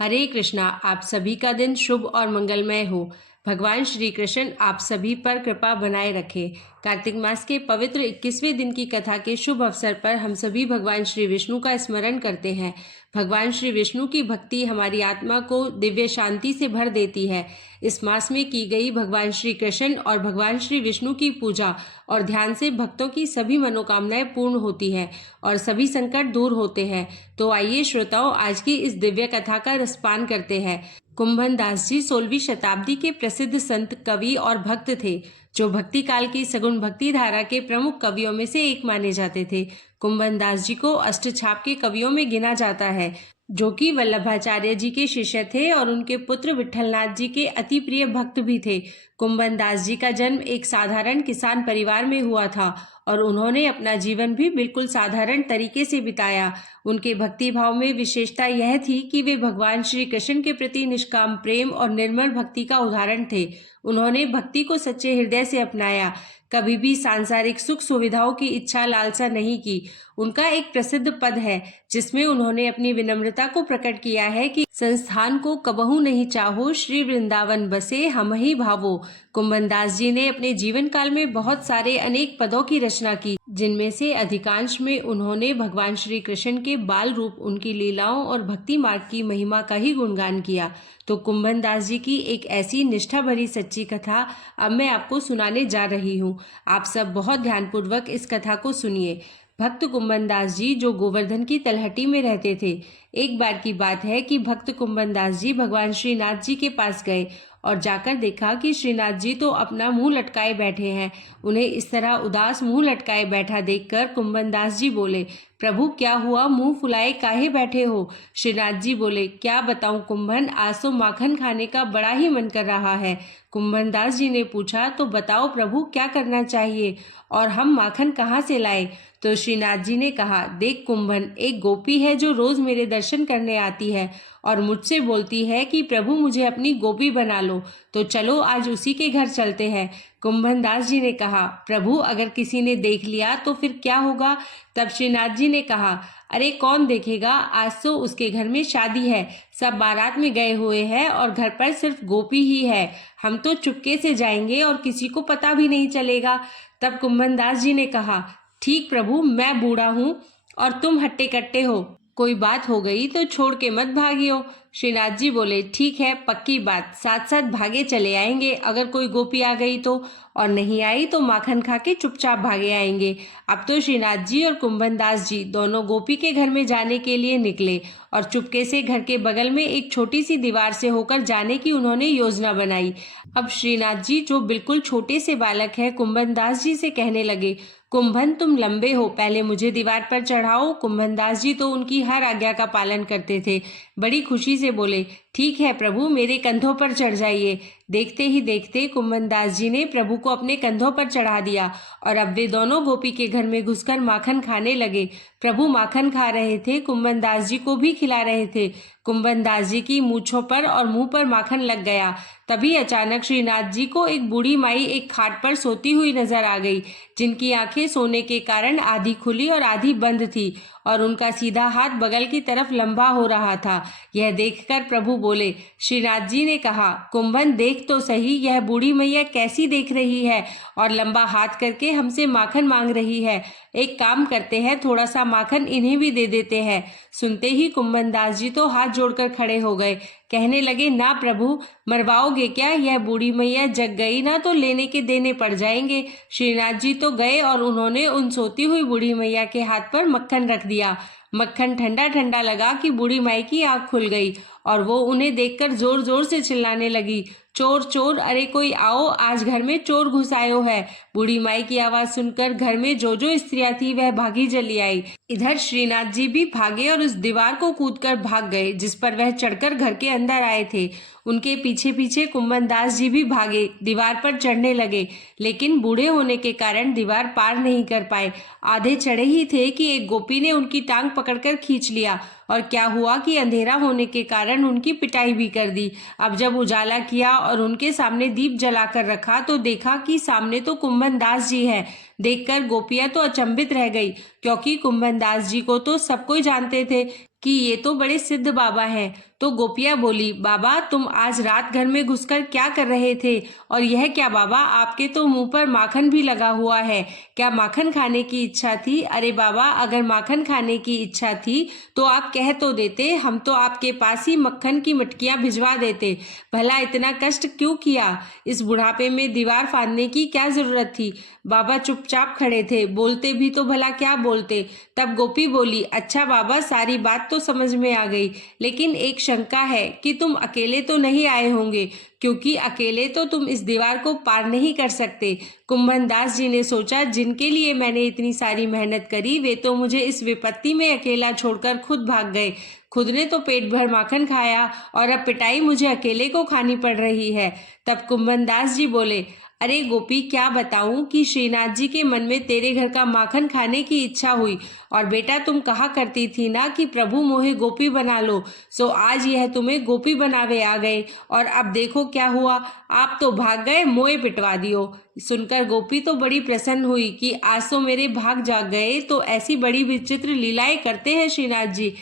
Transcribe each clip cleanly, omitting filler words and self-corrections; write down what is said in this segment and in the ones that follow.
हरे कृष्णा। आप सभी का दिन शुभ और मंगलमय हो। भगवान श्री कृष्ण आप सभी पर कृपा बनाए रखे। कार्तिक मास के पवित्र 21वें दिन की कथा के शुभ अवसर पर हम सभी भगवान श्री विष्णु का स्मरण करते हैं। भगवान श्री विष्णु की भक्ति हमारी आत्मा को दिव्य शांति से भर देती है। इस मास में की गई भगवान श्री कृष्ण और भगवान श्री विष्णु की पूजा और ध्यान से भक्तों की सभी मनोकामनाएं पूर्ण होती हैं और सभी संकट दूर होते हैं। तो आइए श्रोताओं, आज की इस दिव्य कथा का रसपान करते हैं। कुंभन दास जी 16वीं शताब्दी के प्रसिद्ध संत, कवि और भक्त थे, जो भक्ति काल की सगुण भक्ति धारा के प्रमुख कवियों में से एक माने जाते थे। कुंभन दास जी को अष्टछाप के कवियों में गिना जाता है, जो कि वल्लभाचार्य जी के शिष्य थे और उनके पुत्र विठलनाथ जी के अति प्रिय भक्त भी थे। कुंभन दास जी का जन्म एक साधारण किसान परिवार में हुआ था और उन्होंने अपना जीवन भी बिल्कुल साधारण तरीके से बिताया। उनके भक्ति भाव में विशेषता यह थी कि वे भगवान श्री कृष्ण के प्रति निष्काम प्रेम और निर्मल भक्ति का उदाहरण थे। उन्होंने भक्ति को सच्चे हृदय से अपनाया, कभी भी सांसारिक सुख सुविधाओं की इच्छा लालसा नहीं की। उनका एक प्रसिद्ध पद है जिसमें उन्होंने अपनी विनम्रता को प्रकट किया है कि संस्थान को कबहू नहीं चाहो, श्री वृंदावन बसे हम ही भावो। कुंभन दास जी ने अपने जीवन काल में बहुत सारे अनेक पदों की रचना की, जिनमें से अधिकांश में उन्होंने भगवान श्री कृष्ण के बाल रूप, उनकी लीलाओं और भक्ति मार्ग की महिमा का ही गुणगान किया। तो कुंभन दास जी की एक ऐसी निष्ठा भरी सच्ची कथा अब मैं आपको सुनाने जा रही हूँ। आप सब बहुत ध्यानपूर्वक इस कथा को सुनिए। भक्त कुंभन दास जी जो गोवर्धन की तलहटी में रहते थे। एक बार की बात है कि भक्त कुंभन दास जी भगवान श्रीनाथ जी के पास गए और जाकर देखा कि श्रीनाथ जी तो अपना मुंह लटकाए बैठे हैं। उन्हें इस तरह उदास मुंह लटकाए बैठा देखकर कुंभन दास जी बोले, प्रभु क्या हुआ, मुंह फुलाए काहे बैठे हो? श्रीनाथ जी बोले, क्या बताऊं कुंभन, आज तो माखन खाने का बड़ा ही मन कर रहा है। कुंभन दास जी ने पूछा, तो बताओ प्रभु क्या करना चाहिए और हम माखन कहाँ से लाए? तो श्रीनाथ जी ने कहा, देख कुंभन, एक गोपी है जो रोज मेरे दर्शन करने आती है और मुझसे बोलती है कि प्रभु मुझे अपनी गोपी बना लो, तो चलो आज उसी के घर चलते हैं। कुंभन दास जी ने कहा, प्रभु अगर किसी ने देख लिया तो फिर क्या होगा? तब श्रीनाथ जी ने कहा, अरे कौन देखेगा, आज तो उसके घर में शादी है, सब बारात में गए हुए हैं और घर पर सिर्फ गोपी ही है। हम तो चुपके से जाएंगे और किसी को पता भी नहीं चलेगा। तब कुंभन दास जी ने कहा, ठीक प्रभु, मैं बूढ़ा हूँ और तुम हट्टे कट्टे हो, कोई बात हो गई तो छोड़ के मत भागियो। श्रीनाथ जी बोले, ठीक है, पक्की बात, साथ साथ भागे चले आएंगे, अगर कोई गोपी आ गई तो, और नहीं आई तो माखन खा के चुपचाप भागे आएंगे। अब तो श्रीनाथ जी और कुंभन दास जी दोनों गोपी के घर में जाने के लिए निकले और चुपके से घर के बगल में एक छोटी सी दीवार से होकर जाने की उन्होंने योजना बनाई। अब श्रीनाथ जी जो बिल्कुल छोटे से बालक है, कुंभन दास जी से कहने लगे, कुंभन तुम लंबे हो, पहले मुझे दीवार पर चढ़ाओ। कुंभन दास जी तो उनकी हर आज्ञा का पालन करते थे। बड़ी खुशी से बोले, ठीक है प्रभु, मेरे कंधों पर चढ़ जाइए। देखते ही देखते कुंभन दास जी ने प्रभु को अपने कंधों पर चढ़ा दिया और अब वे दोनों गोपी के घर में घुसकर माखन खाने लगे। प्रभु माखन खा रहे थे, कुंभन दास जी को भी खिला रहे थे। कुंभन दास जी की मूंछों पर और मुंह पर माखन लग गया। तभी अचानक श्रीनाथ जी को एक बूढ़ी माई एक खाट पर सोती हुई नजर आ गई, जिनकी आंखें सोने के कारण आधी खुली और आधी बंद थी और उनका सीधा हाथ बगल की तरफ लंबा हो रहा था। यह देखकर प्रभु बोले, श्रीनाथ जी ने कहा, कुंभन देख तो सही, यह बूढ़ी मैया कैसी देख रही है और लंबा हाथ करके हमसे माखन मांग रही है। एक काम करते हैं, थोड़ा सा माखन इन्हें भी दे देते हैं। सुनते ही कुंभन दास जी तो हाथ जोड़कर खड़े हो गए, कहने लगे, ना प्रभु, मरवाओगे क्या? यह बूढ़ी मैया जग गई ना तो लेने के देने पड़ जाएंगे। श्रीनाथ जी तो गए और उन्होंने उन सोती हुई बूढ़ी मैया के हाथ पर मक्खन रख दिया। मक्खन ठंडा ठंडा लगा कि बूढ़ी माई की आंख खुल गई और वो उन्हें देखकर जोर जोर से चिल्लाने लगी, चोर चोर, अरे कोई आओ, आज घर में चोर घुस आयो है। बूढ़ी माई की आवाज सुनकर घर में जो जो स्त्रियां थी वह भागी चली आई। इधर श्रीनाथ जी भी भागे और उस दीवार को कूदकर भाग गए जिस पर वह चढ़कर घर के अंदर आए थे। उनके पीछे पीछे कुंभन दास जी भी भागे, दीवार पर चढ़ने लगे, लेकिन बूढ़े होने के कारण दीवार पार नहीं कर पाए। आधे चढ़े ही थे कि एक गोपी ने उनकी टांग पकड़कर खींच लिया और क्या हुआ कि अंधेरा होने के कारण उनकी पिटाई भी कर दी। अब जब उजाला किया और उनके सामने दीप जलाकर रखा तो देखा कि सामने तो कुंभन दास जी है। देखकर गोपियां तो अचंभित रह गई, क्योंकि कुंभन दास जी को तो सब कोई जानते थे कि ये तो बड़े सिद्ध बाबा हैं। तो गोपियां बोली, बाबा तुम आज रात घर में घुसकर क्या कर रहे थे? और यह क्या बाबा, आपके तो मुंह पर माखन भी लगा हुआ है, क्या माखन खाने की इच्छा थी? अरे बाबा, अगर माखन खाने की इच्छा थी तो आप कह तो देते, हम तो आपके पास ही मक्खन की मटकियां भिजवा देते। भला इतना कष्ट क्यों किया? इस बुढ़ापे में दीवार फाड़ने की क्या जरूरत थी? बाबा चुपचाप खड़े थे, बोलते भी तो भला क्या बोलते। तब गोपी बोली, अच्छा बाबा, सारी बात तो समझ में आ गई, लेकिन एक शंका है कि तुम अकेले तो नहीं आए होंगे, क्योंकि अकेले तो तुम इस दीवार को पार नहीं कर सकते। कुंभन दास जी ने सोचा, जिनके लिए मैंने इतनी सारी मेहनत करी वे तो मुझे इस विपत्ति में अकेला छोड़कर खुद भाग गए। खुद ने तो पेट भर माखन खाया और अब पिटाई मुझे अकेले को खानी पड़ रही है। तब कुंभन दास जी बोले, अरे गोपी, क्या बताऊं कि श्रीनाथ जी के मन में तेरे घर का माखन खाने की इच्छा हुई। और बेटा, तुम कहा करती थी ना कि प्रभु मोहे गोपी बना लो, सो आज यह तुम्हें गोपी बनावे आ गए। और अब देखो क्या हुआ, आप तो भाग गए, मोए पिटवा दियो। सुनकर गोपी तो बड़ी प्रसन्न हुई कि आज तो मेरे भाग जाग गए, तो ऐसी बड़ी विचित्र लीलाएं करते हैं श्रीनाथ जी।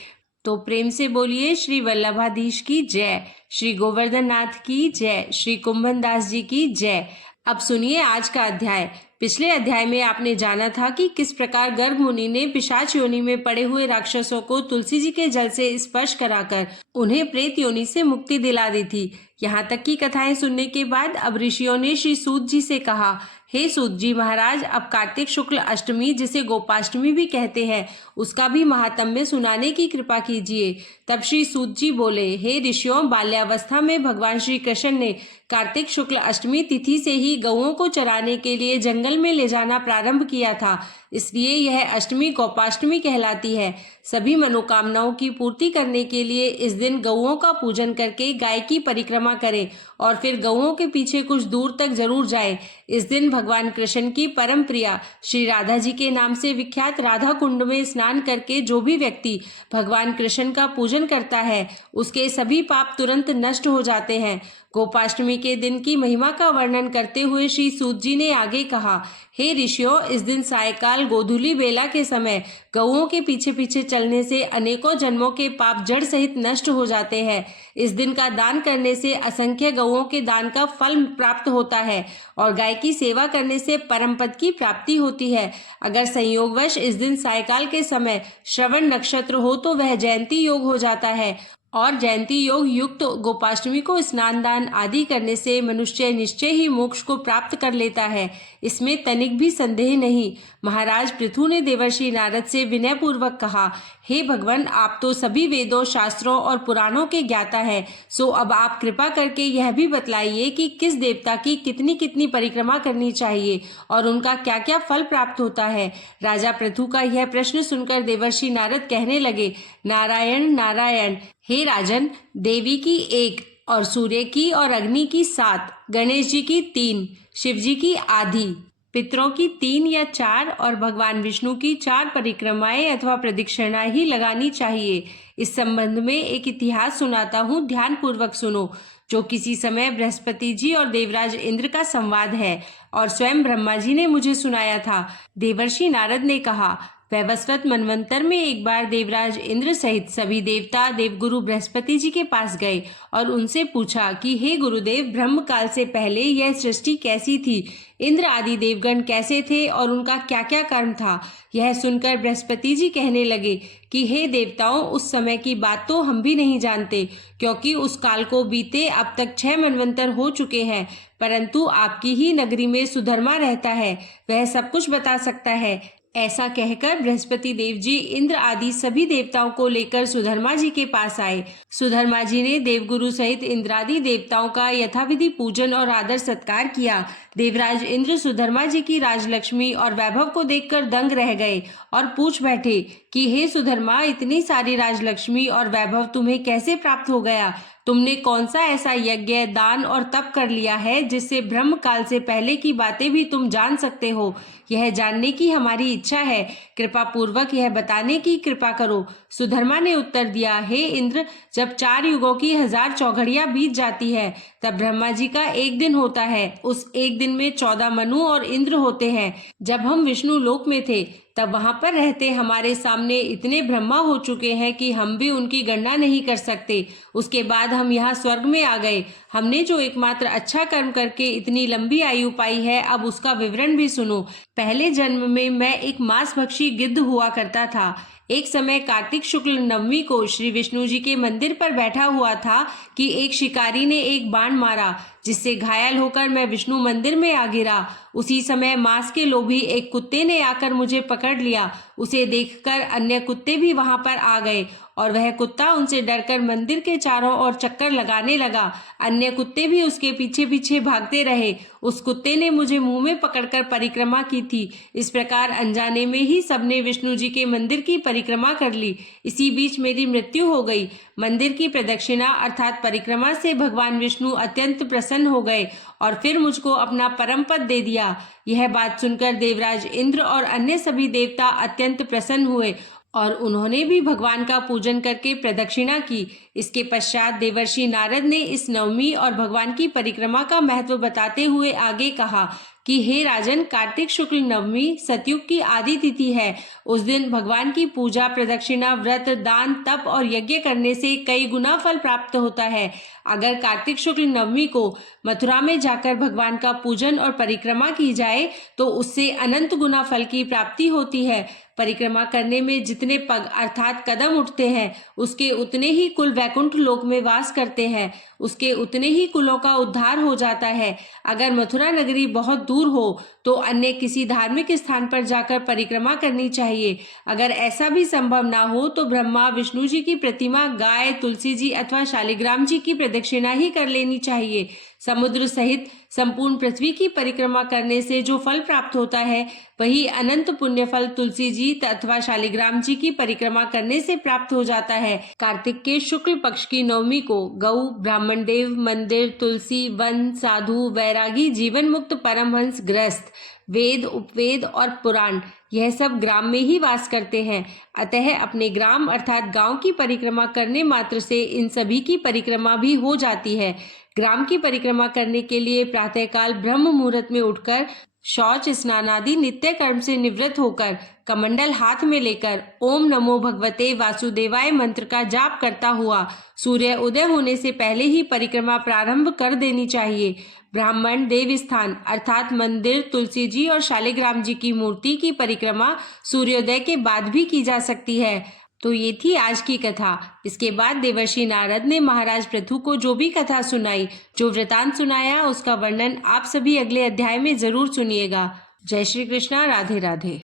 तो प्रेम से बोलिए, श्री वल्लभाधीश की जय, श्री गोवर्धन नाथ की जय, श्री कुंभन दास जी की जय। अब सुनिए आज का अध्याय। पिछले अध्याय में आपने जाना था कि किस प्रकार गर्ग मुनि ने पिशाच योनि में पड़े हुए राक्षसों को तुलसी जी के जल से स्पर्श कराकर उन्हें प्रेत योनि से मुक्ति दिला दी थी। यहाँ तक की कथाएं सुनने के बाद अब ऋषियों ने श्री सूत जी से कहा, हे सूत जी महाराज, अब कार्तिक शुक्ल अष्टमी, जिसे गोपाष्टमी भी कहते हैं, उसका भी महात्म्य सुनाने की कृपा कीजिए। तब श्री सूत जी बोले, हे ऋषियों, बाल्यावस्था में भगवान श्री कृष्ण ने कार्तिक शुक्ल अष्टमी तिथि से ही गौओं को चराने के लिए जंगल में ले जाना प्रारंभ किया था, इसलिए यह अष्टमी गोपाष्टमी कहलाती है। सभी मनोकामनाओं की पूर्ति करने के लिए इस दिन गौओं का पूजन करके गाय की परिक्रमा करें और फिर गौओं के पीछे कुछ दूर तक जरूर जाएं। इस दिन भगवान कृष्ण की परम प्रिया श्री राधा जी के नाम से विख्यात राधा कुंड में स्नान करके जो भी व्यक्ति भगवान कृष्ण का पूजन करता है, उसके सभी पाप तुरंत नष्ट हो जाते हैं। गोपाष्टमी के दिन की महिमा का वर्णन करते हुए श्री सूत जी ने आगे कहा, हे ऋषियों, इस दिन सायकाल गोधूली बेला के समय गौओं के पीछे पीछे चलने से अनेकों जन्मों के पाप जड़ सहित नष्ट हो जाते हैं। इस दिन का दान करने से असंख्य गौओं के दान का फल प्राप्त होता है और गाय की सेवा करने से परम पद की प्राप्ति होती है। अगर संयोगवश इस दिन सायकाल के समय श्रवण नक्षत्र हो तो वह जयंती योग हो जाता है और जयंती योग युक्त गोपाष्टमी को स्नान दान आदि करने से मनुष्य निश्चय ही मोक्ष को प्राप्त कर लेता है, इसमें तनिक भी संदेह नहीं। महाराज पृथु ने देवर्षि नारद से विनय पूर्वक कहा, हे भगवान, आप तो सभी वेदों, शास्त्रों और पुराणों के ज्ञाता हैं, सो अब आप कृपा करके यह भी बतलाइए कि किस देवता की कितनी कितनी परिक्रमा करनी चाहिए और उनका क्या क्या फल प्राप्त होता है। राजा पृथु का यह प्रश्न सुनकर देवर्षि नारद कहने लगे, नारायण नारायण, हे राजन, देवी की 1 और सूर्य की और अग्नि की 7, गणेश जी की 3, शिव जी की आधी, पितरों की 3 या 4 और भगवान विष्णु की 4 परिक्रमाएं अथवा प्रदक्षिणाएं ही लगानी चाहिए। इस संबंध में एक इतिहास सुनाता हूँ, ध्यान पूर्वक सुनो, जो किसी समय बृहस्पति जी और देवराज इंद्र का संवाद है और स्वयं ब्रह्मा जी ने मुझे सुनाया था। देवर्षि नारद ने कहा, वैवस्वत मनवंतर में एक बार देवराज इंद्र सहित सभी देवता देवगुरु बृहस्पति जी के पास गए और उनसे पूछा कि हे गुरुदेव, ब्रह्म काल से पहले यह सृष्टि कैसी थी, इंद्र आदि देवगण कैसे थे और उनका क्या क्या कर्म था। यह सुनकर बृहस्पति जी कहने लगे कि हे देवताओं, उस समय की बात तो हम भी नहीं जानते, क्योंकि उस काल को बीते अब तक 6 मनवंतर हो चुके हैं, परंतु आपकी ही नगरी में सुधर्मा रहता है, वह सब कुछ बता सकता है। ऐसा कहकर बृहस्पति देव जी इंद्र आदि सभी देवताओं को लेकर सुधर्मा जी के पास आए। सुधर्मा जी ने देवगुरु सहित इंद्रादि देवताओं का यथाविधि पूजन और आदर सत्कार किया। देवराज इंद्र सुधर्मा जी की राजलक्ष्मी और वैभव को देखकर दंग रह गए और पूछ बैठे कि हे सुधर्मा, इतनी सारी राजलक्ष्मी और वैभव तुम्हें कैसे प्राप्त हो गया? तुमने कौन सा ऐसा यज्ञ, दान और तप कर लिया है जिससे ब्रह्म काल से पहले की बातें भी तुम जान सकते हो? यह जानने की हमारी इच्छा इच्छा है, कृपा पूर्वक यह बताने की कृपा करो। सुधर्मा ने उत्तर दिया, हे इंद्र, जब 4 युगों की 1000 चौघड़ियां बीत जाती है तब ब्रह्मा जी का एक दिन होता है। उस एक दिन में 14 मनु और इंद्र होते हैं। जब हम विष्णु लोक में थे तब वहां पर रहते हमारे सामने इतने ब्रह्मा हो चुके हैं कि हम भी उनकी गणना नहीं कर सकते। उसके बाद हम यहाँ स्वर्ग में आ गए। हमने जो एकमात्र अच्छा कर्म करके इतनी लंबी आयु पाई है, अब उसका विवरण भी सुनो। पहले जन्म में मैं एक मांसभक्षी गिद्ध हुआ करता था। एक समय कार्तिक शुक्ल नवमी को श्री विष्णु जी के मंदिर पर बैठा हुआ था कि एक शिकारी ने एक बाण मारा, जिससे घायल होकर मैं विष्णु मंदिर में आ गिरा। उसी समय मांस के लोभी एक कुत्ते ने आकर मुझे पकड़ लिया। उसे देखकर अन्य कुत्ते भी वहां पर आ गए और वह कुत्ता उनसे डरकर मंदिर के चारों ओर चक्कर लगाने लगा। अन्य कुत्ते भी उसके पीछे पीछे भागते रहे। उस कुत्ते ने मुझे मुंह में पकड़कर परिक्रमा की थी। इस प्रकार अनजाने में ही सबने विष्णु जी के मंदिर की परिक्रमा कर ली। इसी बीच मेरी मृत्यु हो गई। मंदिर की प्रदक्षिणा अर्थात परिक्रमा से भगवान विष्णु अत्यंत प्रसन्न हो गए और फिर मुझको अपना परम पद दे दिया। यह बात सुनकर देवराज इंद्र और अन्य सभी देवता अत्यंत प्रसन्न हुए और उन्होंने भी भगवान का पूजन करके प्रदक्षिणा की। इसके पश्चात देवर्षि नारद ने इस नवमी और भगवान की परिक्रमा का महत्व बताते हुए आगे कहा कि हे राजन, कार्तिक शुक्ल नवमी सतयुग की आदि तिथि है। उस दिन भगवान की पूजा, प्रदक्षिणा, व्रत, दान, तप और यज्ञ करने से कई गुना फल प्राप्त होता है। अगर कार्तिक शुक्ल नवमी को मथुरा में जाकर भगवान का पूजन और परिक्रमा की जाए तो उससे अनंत गुना फल की प्राप्ति होती है। परिक्रमा करने में जितने पग अर्थात कदम उठते हैं, उसके उतने ही कुल वैकुंठ लोक में वास करते हैं, उसके उतने ही कुलों का उद्धार हो जाता है। अगर मथुरा नगरी बहुत दूर हो तो अन्य किसी धार्मिक स्थान पर जाकर परिक्रमा करनी चाहिए। अगर ऐसा भी संभव ना हो तो ब्रह्मा विष्णु जी की प्रतिमा, गाय, तुलसी जी अथवा शालिग्राम जी की प्रदक्षिणा ही कर लेनी चाहिए। समुद्र सहित संपूर्ण पृथ्वी की परिक्रमा करने से जो फल प्राप्त होता है, वही अनंत पुण्य फल तुलसी जी अथवा शालिग्राम जी की परिक्रमा करने से प्राप्त हो जाता है। कार्तिक के शुक्ल पक्ष की नवमी को गौ, ब्राह्मण देव, मंदिर, तुलसी, वन, साधु, वैरागी, जीवन मुक्त, परमहंस, गृहस्थ, वेद, उपवेद और पुराण, यह सब ग्राम में ही वास करते हैं। अतः अपने ग्राम अर्थात गांव की परिक्रमा करने मात्र से इन सभी की परिक्रमा भी हो जाती है। ग्राम की परिक्रमा करने के लिए प्रातःकाल ब्रह्म मुहूर्त में उठकर शौच, स्नान आदि नित्य कर्म से निवृत्त होकर कमंडल हाथ में लेकर ओम नमो भगवते वासुदेवाय मंत्र का जाप करता हुआ सूर्य उदय होने से पहले ही परिक्रमा प्रारंभ कर देनी चाहिए। ब्राह्मण देव स्थान अर्थात मंदिर, तुलसी जी और शालिग्राम जी की मूर्ति की परिक्रमा सूर्योदय के बाद भी की जा सकती है। तो ये थी आज की कथा। इसके बाद देवर्षि नारद ने महाराज पृथु को जो भी कथा सुनाई, जो वृतांत सुनाया, उसका वर्णन आप सभी अगले अध्याय में जरूर सुनिएगा। जय श्री कृष्णा। राधे राधे।